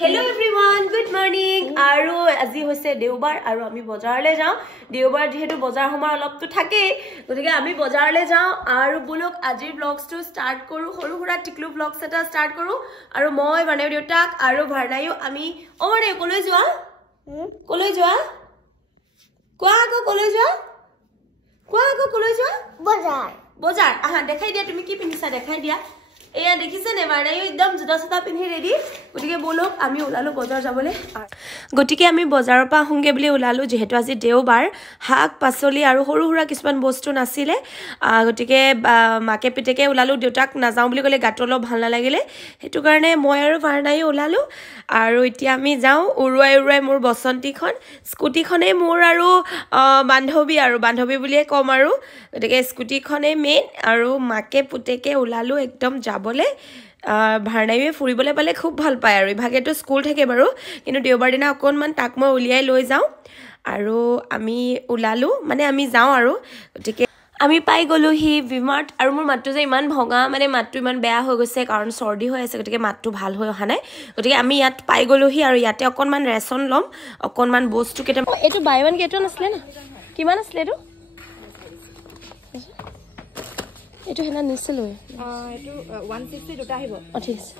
Hello everyone, good morning. Aru আজি হৈছে দেওবাৰ আৰু আমি বজাৰলৈ যাওঁ দেওবাৰ যেহেতু বজাৰ সময় অলপটো থাকে গতিকে আমি বজাৰলৈ যাওঁ আৰু বলক আজিৰ ব্লগটো ষ্টাৰ্ট কৰো সৰু সুৰা টিকলু ব্লগছ এটা ষ্টাৰ্ট কৰো আৰু মই বনাই দেউতাক আৰু ভাৰনাইও আমি অমৰে কলৈ যোৱা কোৱা বজাৰ আহা দেখাই দিয়া তুমি কি পিনিছা দেখাই দিয়া এয়া দেখিছে নে ভাৰনাইও একদম জুতা সতা পিনি ৰেডি গটিকে বলক আমি ওলালো বজাৰ যাবলে গটিকে আমি বজাৰৰ পৰা আহোগে বুলি ওলালো যেহেতু আজি দেওবাৰ হাক পাচলি আৰু সৰু সুৰা কিছুমান বস্তু নাছিলে গটিকে মাকে পিটেকে ওলালো দেউতাক নাযাও বুলি কলে গাটো অলপ ভাল নালাগিলে হেতু কাৰণে মই আৰু ভাৰনাইও ওলালো আৰু এতিয়া আমি যাও উৰুৱাই মোৰ বসন্তীখন স্কুটিখনে মোৰ আৰু বান্ধৱী বুলিয়ে কম আৰু গটিকে স্কুটিখনে মেইন আৰু মাকে পুতেকে ওলালো একদম যাবলে ভাৰনাইয়ে ফুৰিবলৈ পালে খুব ভাল পায় আৰু ইভাগেটো স্কুল থাকে বাৰু কিন্তু দেওবাৰ দিনা অকনমান তাক মই উলিয়াই লৈ যাওঁ আৰু আমি ওলালো মানে আমি যাওঁ আৰু গতিকে আমি পাই গলো হি ভিমাৰ্ট আৰু মোৰ মাতটো যে ইমান ভঙা মানে মাতটো ইমান বেয়া হৈ গৈছে কাৰণ সৰ্দি হৈ আছে গতিকে মাতটো ভাল হৈ অহা নাই গতিকে আমি ইয়াত পাই গলো হি আৰু ইয়াতে অকনমান ৰেচন লম অকনমান বস্তু কেটা এটো বাই ওৱান গেট ওৱান আছিলে না কিমান আছিলে এটো এটো হেনা নিছিল এটো 160 দুটা আহিব ঠিক আছে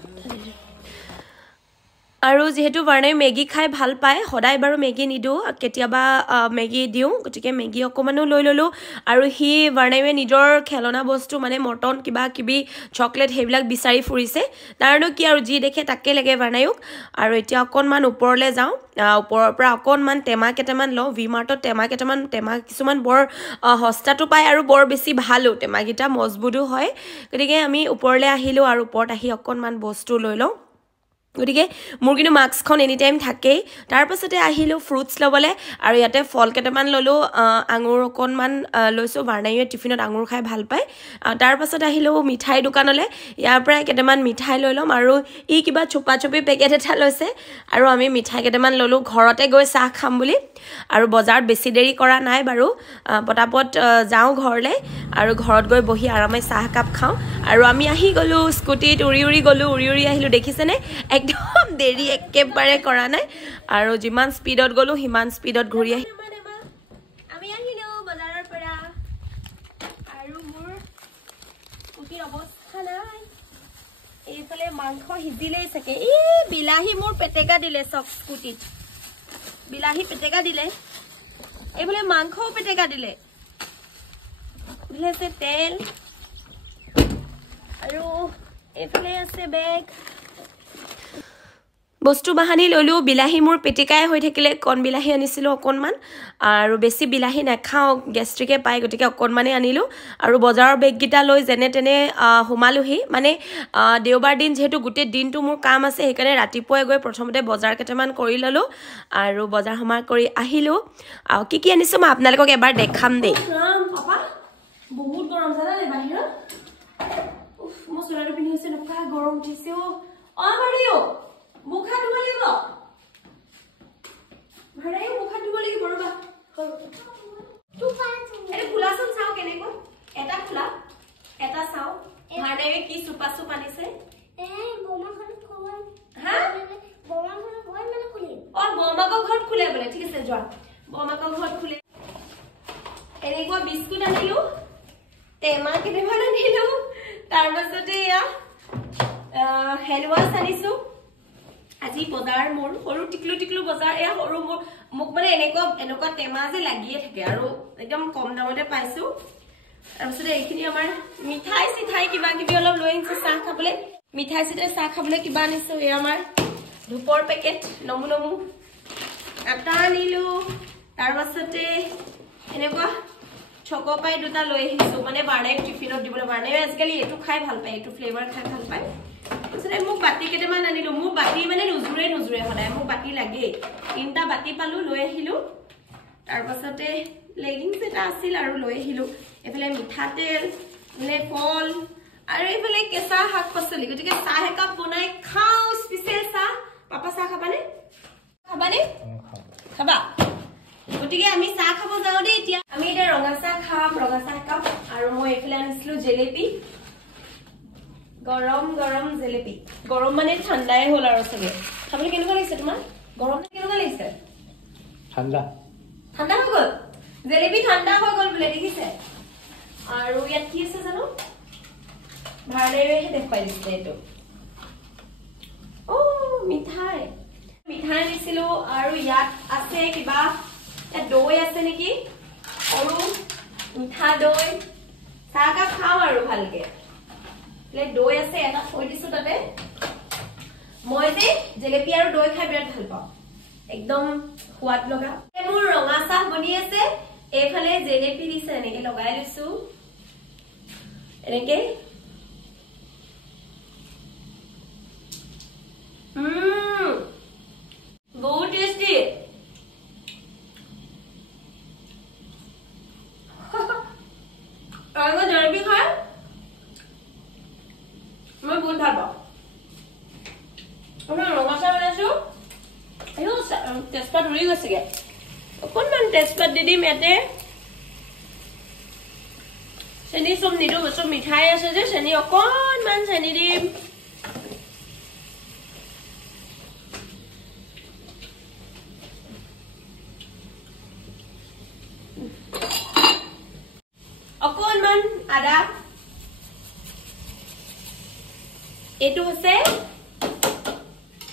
আৰু যেহেতু ভাৰনাই মেগি খাই ভাল পায় সদায় বাৰু মেগি নিদো কেতিয়াবা মেগি দিও গতিকে মেগি অকমানো লৈ ললো আৰু হি ভাৰনাইয়ে নিজৰ খেলনা বস্তু মানে মটন কিবা কিবি চকলেট হেবিলাক বিচাৰি ফুৰিছে তাৰনো কি আৰু যি দেখে তাকে লাগে ভাৰনাইক আৰু এতিয়া অকনমান ওপৰলে যাও ওপৰৰ পৰা অকনমান টেমা কেটামান লও ভিমাৰ্টত টেমা কিছুমান বৰ হস্তাটো পায় আৰু বৰ বেছি ভালো টেমাগিটা মজবুতো হয় গতিকে আমি ওপৰলে আহিলো আৰু ওপৰত আহি অকনমান বস্তু লৈ লও গতিকে মোৰ কিন্তু মাস্কখন এনি টাইম থাকেই তাৰ পাছতে আহিলো ফ্ৰুটস লবলে আৰু ইয়াতে ফল কেটামান ললো আঙুৰ অকনমান লৈছো ভাৰনাইয়ে টিফিনত আঙুৰ খাই ভাল পায় তাৰ পাছত আহিলো মিঠাই দোকানলে ইয়াৰ পৰা কেটামান মিঠাই লৈ লম আৰু ই কিবা চুপি পেকেট এটা লৈছে আৰু আমি মিঠাই কেটামান ললো ঘৰতে গৈ চাহ খাম বুলি আৰু বজাৰত বেছি দেৰি কৰা নাই বাৰু পটাপট যাও ঘৰলে আৰু ঘৰত গৈ বহি আৰামে চাহ কাপ খাও আৰু আমি আহি গলো স্কুটিত উৰি আহিলো দেখিছেনে একদম দেৰি একেবাৰে কৰা নাই আৰু যিমান স্পিডত গলো হিমান স্পিডত ঘূৰি আহি আমি আহিলো বজাৰৰ পৰা আৰু মোৰ স্কুটিৰ অৱস্থা নাই এইফালে মাংস হিজিলেই চাগে বিলাহী মোৰ পেটেকা দিলে চক স্কুটিত বিলাহী পেটেকা দিলে এইফালে মাংসও পেটেকা দিলে দিলেছে তেল আৰু এইফালে আছে বেগ বস্তু বাহানি ললো বিলাহী মোৰ পেটিকাই হৈ থাকিলে কোন বিলাহী আনিছিলো অকনমান আৰু বেছি বিলাহী নাখাও গেষ্ট্ৰিকে পাই গতিকে অকনমানে আনিলো আৰু বজাৰৰ বেগ গিটা লৈ যেনে তেনে হুমালুহি মানে দেওবাৰ দিন যেহেতু গুটে দিনটো মোৰ কাম আছে হেকানে ৰাতিপুৱাই গৈ প্ৰথমতে বজাৰ কেটামান কৰি ললো আৰু বজাৰ সমাৰ কৰি আহিলো আৰু কি আনিছো মই আপোনালোকক এবাৰ দেখাম দেই পাপা বহুত গৰম জানা নে বাহিৰত উফ মই সোলাটো পিনি আছে নকা গৰম উঠিছে অ মাৰিও মুখা ধুব লাগিব ভাৰনাইও মুখা ধুব লাগিব ৰবা এ খোলাচোন চাও কেনেকৈ এটা খোলা এটা চাও ভাৰনাইয়ে কি চুপা আনিছে বমাখন খোৱাই হা বমাখন ঘৰ মানে খুলি বমাকৰ ঘৰত খুলে বলে ঠিক আছে যোৱা বমাকৰ ঘৰত খুলে এনেকুৱা বিস্কুট আনিলো টেমা কেটামান আনিলো তাৰ পাছতে ইয়া হেলৱাছ আনিছো আজি বজাৰ মোৰ সৰু টিকলু বজাৰ এয়া সৰু মোক মানে এনেকুৱা টেমা যে লাগিয়ে থাকে আৰু একদম কম দামতে পাইছো তাৰপিছতে এইখিনি আমাৰ মিঠাই কিবা কিবি অলপ লৈ আনিছো চাহ খাবলৈ মিঠাই চাহ খাবলৈ কিবা আনিছো এই আমাৰ ধূপৰ পেকেট নমু আটা আনিলো তাৰ পাছতে এনেকুৱা চকোপাই দুটা লৈ আহিছো মানে ভাৰনাইক টিফিনত দিবলৈ ভাৰনাইয়ে আজিকালি এটো খাই ভাল পায় এটো ফ্লেভাৰ খাই ভাল পায় সৰে মোক বাটি কেটামান আনিলো মোক বাটি মানে নুজুৰে সদায় মোক বাটি লাগে তিনটা বাটি পালো লৈ আহিলো তাৰ পাছতে লেগিংছ এটা আছিল আৰু লৈ আহিলো এফালে মিঠা তেল নে ফল আৰু এফালে কেঁচা শাক পাচলি গতিকে চাহ একাপ বনাই খাও স্পেশাল চাহ পাপা চাহ খাবানে খাবা গতিকে আমি চাহ খাব যাও দেই এতিয়া আমি এটা ৰঙা চাহ খাম ৰঙা চাহ কাপ আৰু মই এফালে আনিছিলো জেলেপি গৰম গৰম জেলেপি গৰম মানে ঠাণ্ডাই হ'ল আৰু সবে খাবলৈ কেনেকুৱা লাগিছে তোমাৰ গৰম কেনেকুৱা লাগিছে ঠাণ্ডা ঠাণ্ডা হৈ গ'ল জেলেপি ঠাণ্ডা হৈ গ'ল বোলে দেখিছে আৰু ইয়াত কি আছে জানো ভালেহে দেখাই দিছে এইটো মিঠাই মিঠাই দিছিলো আৰু ইয়াত আছে কিবা ইয়াত দৈ আছে নেকি আৰু মিঠা দৈ চাহ কাপ খাওঁ আৰু ভালকে দৈ আছে এটা থৈ দিছো তাতে মই যে জেলেপি আৰু দৈ খাই বিৰাট ভাল পাওঁ একদম সোৱাদ লগা মোৰ ৰঙা চাহ বনি আছে এইফালে জেলেপি দিছে এনেকে লগাই লৈছো এনেকে বহুত টেষ্টি আৰু জেলেপি খাই মই বহুত ভাল পাওঁ ৰঙা চাহ বনাইছো তেজপাত উৰি গৈছেগে অকণমান তেজপাত দি দিম ইয়াতে চেনি চব নিদো চব মিঠাই আছে যে চেনি অকণমান চেনি দিম অকণমান আদা এইটো হৈছে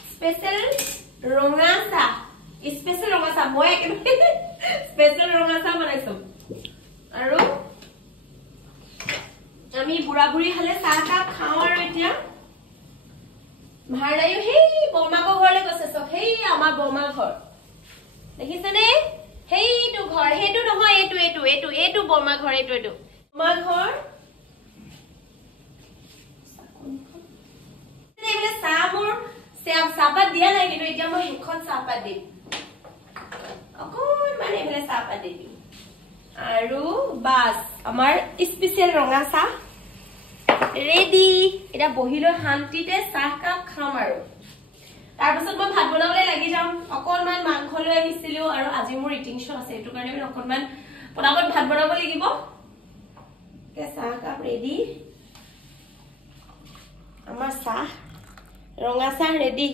স্পেচিয়েল ৰঙা চাহ স্পেচিয়েল ৰঙা চাহ মই একেবাৰে স্পেচিয়েল ৰঙা চাহ বনাইছো আৰু আমি বুঢ়া বুঢ়ী হলে চাহ কাপ খাওঁ আৰু এতিয়া ভাড়ায়ো সেই বৰমাকৰ ঘৰলৈ গৈছে চব সেই আমাৰ বৰমাৰ ঘৰ দেখিছেনে সেইটো ঘৰ সেইটো নহয় এইটো এইটো এইটো এইটো বৰমা ঘৰ এইটো এইটো বৰমা ঘৰ চাহ মোৰ চাহপাত দিয়া নাই কিন্তু এতিয়া মই সেইখন চাহপাত দিম অকণমান এইফালে চাহপাত দিম আৰু বাছ আমাৰ স্পেচিয়েল ৰঙা চাহ ৰেডি এটা বহি লৈ শান্তিতে চাহ কাপ খাম আৰু তাৰপিছত মই ভাত বনাবলৈ লাগি যাম অকণমান মাংস লৈ আহিছিলো আৰু আজি মোৰ ইটিং শ্ব আছে এইটো কাৰণে অকণমান পটাপট ভাত বনাব লাগিব চাহ কাপ ৰেডি আমাৰ চাহ ৰঙা চাহ ৰেডি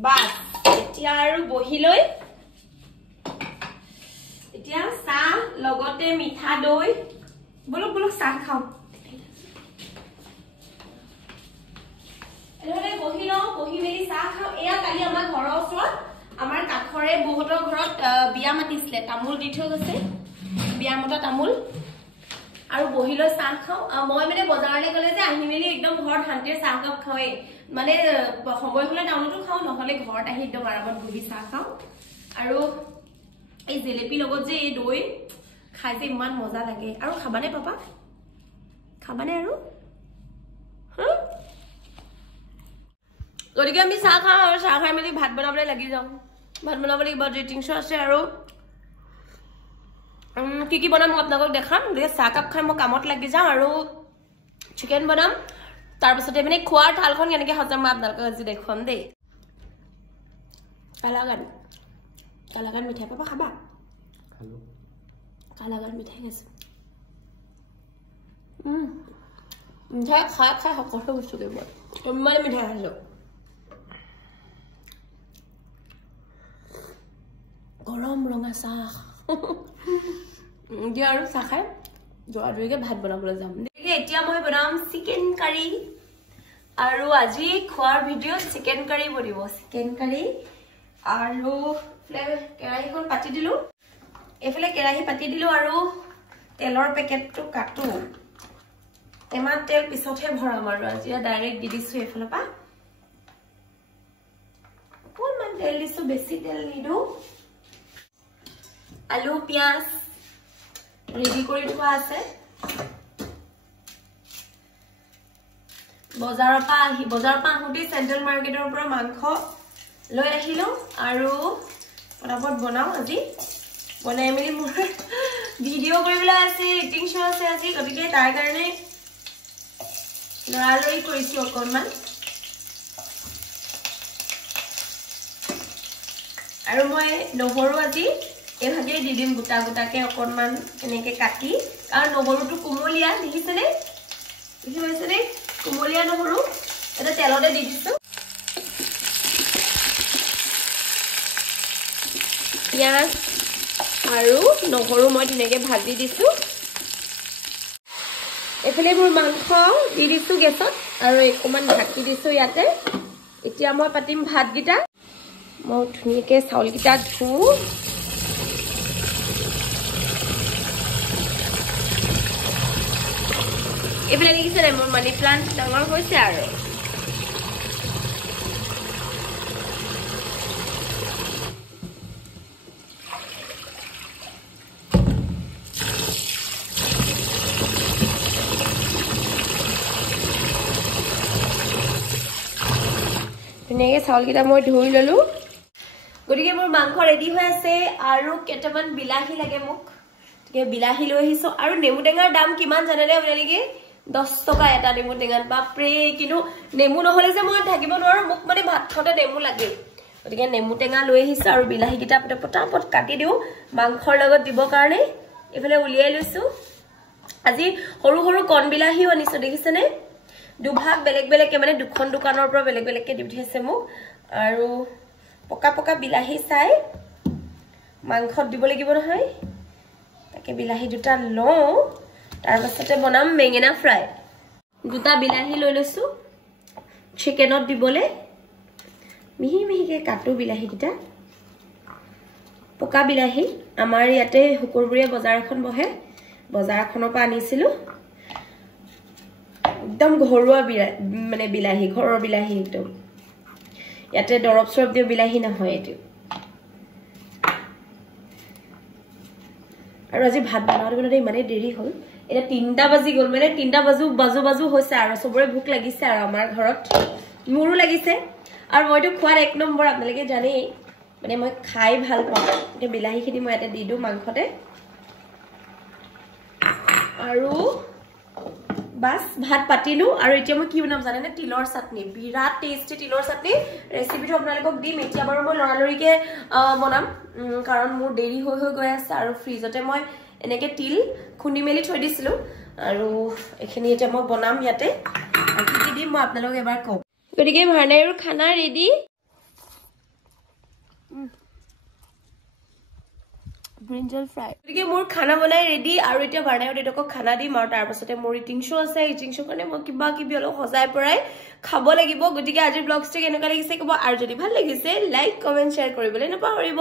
বাস এতিয়া আৰু বহি লৈ এতিয়া চাহ লগতে মিঠা দৈ বলক বলক চাহ খাও এনে বহি লও বহি মেলি চাহ খাও এয়া কালি আমাৰ ঘৰৰ ওচৰত আমাৰ কাখৰে বহুতৰ ঘৰত বিয়া মাতিছিলে তামুল দি থৈ গৈছে বিয়া মতা তামুল আৰু বহি লৈ চাহ খাও মই মানে বজাৰলৈ গলে যে আহি মেলি একদম ঘৰত শান্তিৰে চাহ কাপ খাওয়ে মানে সময় হলে টাউনতো খাও নহলে ঘৰত আহি একদম আৰামত বহি চাহ খাও আৰু এই জেলেপি লগত যে এই দৈ খাই যে ইমান মজা লাগে আৰু খাবানে পাপা খাবানে আৰু গতিকে আমি চাহ খাওঁ আৰু চাহ খাই মেলি ভাত বনাবলৈ লাগি যাওঁ ভাত বনাব লাগিব ৰেটিং শ্ব আছে আৰু কি কি বনাম মই আপোনালোকক দেখাম গতিকে চাহ কাপ খাই মই কামত লাগি যাওঁ আৰু চিকেন বনাম তাৰপিছতে মানে খোৱাৰ থালখন কেনেকৈ সজাম মই আপোনালোকক আজি দেখুৱাম দেই কালাগান মিঠাই পাপা খাবা কালাগান মিঠাই খাইছো মিঠাই খাই খাই সকলো বস্তুকে মই ইমানে মিঠাই খাইছো গৰম ৰঙা চাহ দিয়া আৰু চাহ খাই দৌৰাদৌৰিকে ভাত বনাবলৈ যাম এতিয়া মই বনাম চিকেন কাৰী আৰু আজি খোৱাৰ ভিডিঅ' চিকেন কাৰী বনিব চিকেন কাৰী আৰু কেৰাহীখন পাতি দিলো এইফালে কেৰাহী পাতি দিলো আৰু তেলৰ পেকেটটো কাটো টেমাত তেল পিছতহে ভৰাম আৰু আজি ডাইৰেক্ট দি দিছো এইফালৰ পৰা অকণমান তেল দিছো বেছি তেল নিদো আলু পিয়াজ ৰেডি কৰি থোৱা আছে বজাৰৰ পৰা আহোঁতে চেণ্ট্ৰেল মাৰ্কেটৰ পৰা মাংস লৈ আহিলো আৰু পটাপট বনাও আজি বনাই মেলি মোৰ ভিডিঅ' কৰিবলৈ আছে ইটিং শ্ব আছে আজি গতিকে তাৰ কাৰণে লৰালৰি কৰিছো অকণমান আৰু মই নহৰু আজি এইভাগেই দি দিম গোটা গোটাকে অকণমান এনেকৈ কাটি কাৰণ নহৰুটো কোমলীয়া দেখিছেনে দেখি পাইছেনে কোমলীয়া নহৰু এটা তেলতে দি দিছোঁ পিঁয়াজ আৰু নহৰু মই ধুনীয়াকৈ ভাজি দিছোঁ এইফালে মোৰ মাংস দি দিছোঁ গেছত আৰু অকণমান ঢাকি দিছোঁ ইয়াতে এতিয়া মই পাতিম ভাতকেইটা মই ধুনীয়াকৈ চাউলকেইটা ধুওঁ এইফালে দেখিছে নাই মোৰ মানি প্লান্ট ডাঙৰ হৈছে আৰু ধুনীয়াকৈ চাউলকেইটা মই ধুই ললোঁ গতিকে মোৰ মাংস ৰেডি হৈ আছে আৰু কেইটামান বিলাহী লাগে মোক গতিকে বিলাহী লৈ আহিছোঁ আৰু নেমু টেঙাৰ দাম কিমান জানেনে আপোনালোকে 10 টকা এটা নেমু টেঙাত বাপৰে কিন্তু নেমু নহ'লে যে মই থাকিব নোৱাৰোঁ মোক মানে ভাত খাওঁতে নেমু লাগে গতিকে নেমু টেঙা লৈ আহিছোঁ আৰু বিলাহীকেইটা পটাপট কাটি দিওঁ মাংসৰ লগত দিবৰ কাৰণে এইফালে উলিয়াই লৈছোঁ আজি সৰু সৰু কণ বিলাহীও আনিছোঁ দেখিছেনে দুভাগ বেলেগ বেলেগকে মানে দুখন দোকানৰ পৰা বেলেগ বেলেগকে দি পঠিয়াইছে মোক আৰু পকা পকা বিলাহী চাই মাংসত দিব লাগিব নহয় তাকে বিলাহী দুটা লওঁ তাৰ পাছতে বনাম বেঙেনা ফ্ৰাই দুটা বিলাহী লৈ লৈছোঁ চিকেনত দিবলৈ মিহি মিহিকৈ কাটো বিলাহীকেইটা পকা বিলাহী আমাৰ ইয়াতে শুকুৰবৰীয়া বজাৰ এখন বহে বজাৰখনৰ পৰা আনিছিলোঁ একদম ঘৰুৱা মানে বিলাহী ঘৰৰ বিলাহী একদম ইয়াতে দৰব চৰব দিয়া বিলাহী নহয় এইটো আৰু আজি ভাত বনাওঁতে ইমানেই দেৰি হ'ল এটা 3টা বাজি গ'ল মানে 3টা বাজু হৈছে আৰু চবৰে ভোক লাগিছে আৰু আমাৰ ঘৰত মোৰো লাগিছে আৰু মইতো খোৱাৰ 1 নম্বৰ আপোনালোকে জানেই মানে মই খাই ভাল পাওঁ এতিয়া বিলাহীখিনি মই ইয়াতে দি দিওঁ মাংসতে আৰু বাস ভাত পাতিলোঁ আৰু এতিয়া মই কি বনাম জানেনে তিলৰ চাটনি বিৰাট টেষ্টি তিলৰ চাটনি ৰেচিপিটো আপোনালোকক দিম এতিয়া বাৰু মই লৰালৰিকৈ বনাম কাৰণ মোৰ দেৰি হৈ গৈ আছে আৰু ফ্ৰিজতে মই এনেকৈ তিল খুন্দি মেলি থৈ দিছিলোঁ আৰু এইখিনি এতিয়া মই বনাম ইয়াতে আৰু কি দিম মই আপোনালোকক এবাৰ কওঁ গতিকে ভাৰ্ণাইৰ খানা ৰেডি ব্ৰিঞ্জল ফ্ৰাই গতিকে মোৰ খানা বনাই ৰেডি আৰু এতিয়া ভাৰ্ণাইৰ দেউতাকক খানা দিম আৰু তাৰ পাছতে মোৰ ইটিং শ্ব' আছে ইটিং শ্ব' কাৰণে মই কিবা কিবি অলপ সজাই পৰাই খাব লাগিব গতিকে আজিৰ ব্লগছটো কেনেকুৱা লাগিছে ক'ব আৰু যদি ভাল লাগিছে লাইক কমেণ্ট শ্বেয়াৰ কৰিবলৈ নাপাহৰিব